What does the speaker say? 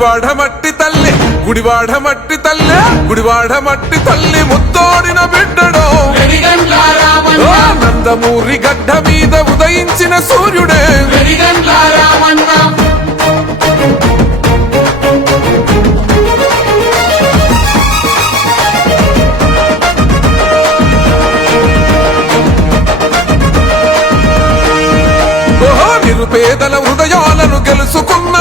గుడివాడ మట్టి తల్లి గుడివాడ మట్టి తల్లి గుడివాడ మట్టి తల్లి ముత్తోడిన బిడ్డడో. నందమూరి గడ్డ మీద ఉదయించిన సూర్యుడే. నిరుపేదల హృదయాలను గెలుచుకున్న